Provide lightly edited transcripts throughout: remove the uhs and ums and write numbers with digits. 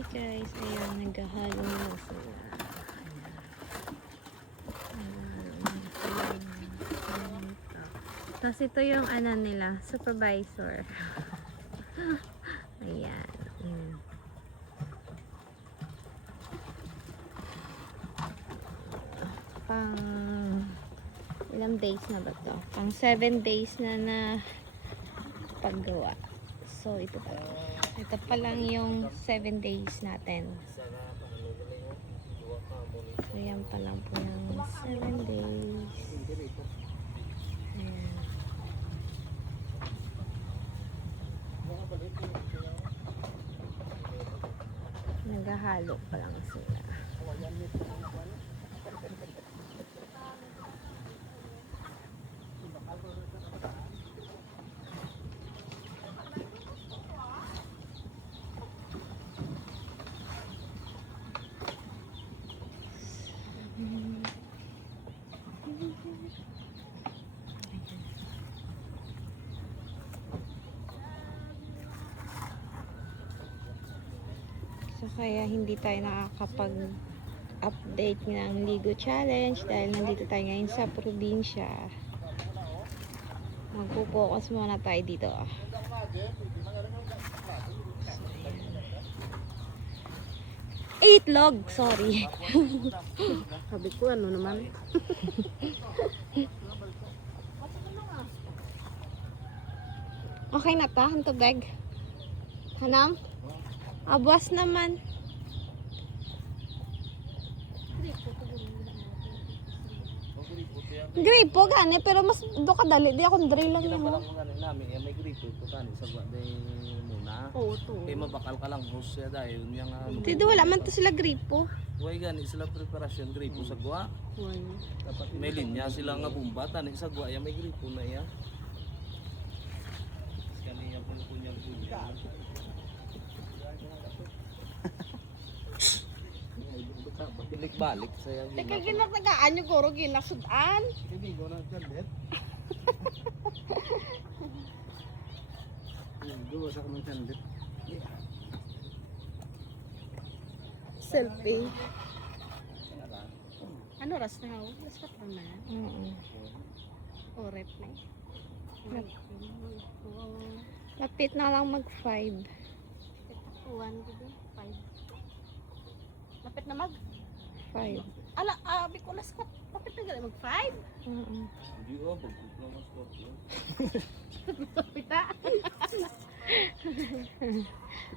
Hi guys, ayan, naghahalo na sila. Tapos ito yung ano nila, supervisor. Ayan. Pang ilang days na ba to? Pang 7 days na paggawa. So ito pa. Ito pa lang yung 7 days natin. So yan pa lang po yung 7 days. Ayan. Naghahalo pa lang sila. So kaya hindi tayo nakakapag-update ng Ligo Challenge dahil nandito tayo ngayon sa probinsya. Magpo-focus muna tayo dito. Itlog, sorry. Sabi ko ano naman. Okay na ta, ang tubig. Hanang? Abwas naman. Gripo gani, pero mas do ka dali, di akong drill lang yun. May gripo to tani sa day muna. Oo to. Kay mabakal ka lang hose siya dahil yung Dito wala man to sila gripo. way gani sila preparasyon gripo sa gwa. Dapat may linya sila nga bomba tani sa gwa ya may gripo na ya. Kaniya po kunya kunya. Balik-balik saya. Teka ginatagaan nyo guro ginasudan. Hindi ko na kalit. Dua sa kamang kalit. Selfie. Ano ras na ho? Ras ka pa na. O rep na. Lapit na lang mag 5. Tuwan gitu. 5. Lapit na mag 5. ala abi ko las ka. Lapit na gali mag 5. Hindi ko pagkukla mas ko. Pita.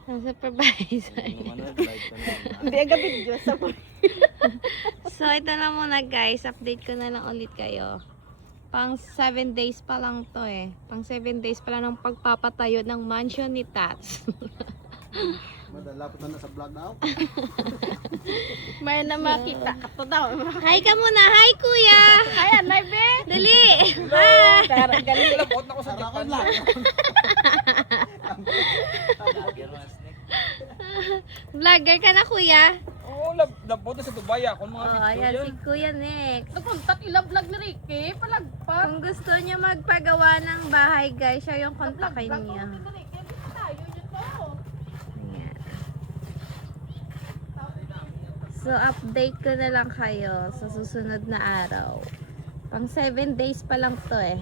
Ang supervisor. Hindi agad video sa mo. So ito na muna guys, update ko na lang ulit kayo. Pang 7 days pa lang to eh. Pang 7 days pa lang ng pagpapatayo ng mansion ni Tats. Madala pa na sa vlog daw. May na makita ka to daw. Hi ka muna! Hi kuya! Ayan, nay be. Dali! Tara gali. Labot na ko sa Japan lang. Vlogger ka na kuya? Oo, labot na sa Dubai ako mga Oh, ayan si kuya next. Nagkontak ilablag ni Ricky, palagpag. Kung gusto niya magpagawa ng bahay guys, siya yung kontakin niya. Ayan. So update ko na lang kayo sa susunod na araw. Pang 7 days pa lang to eh.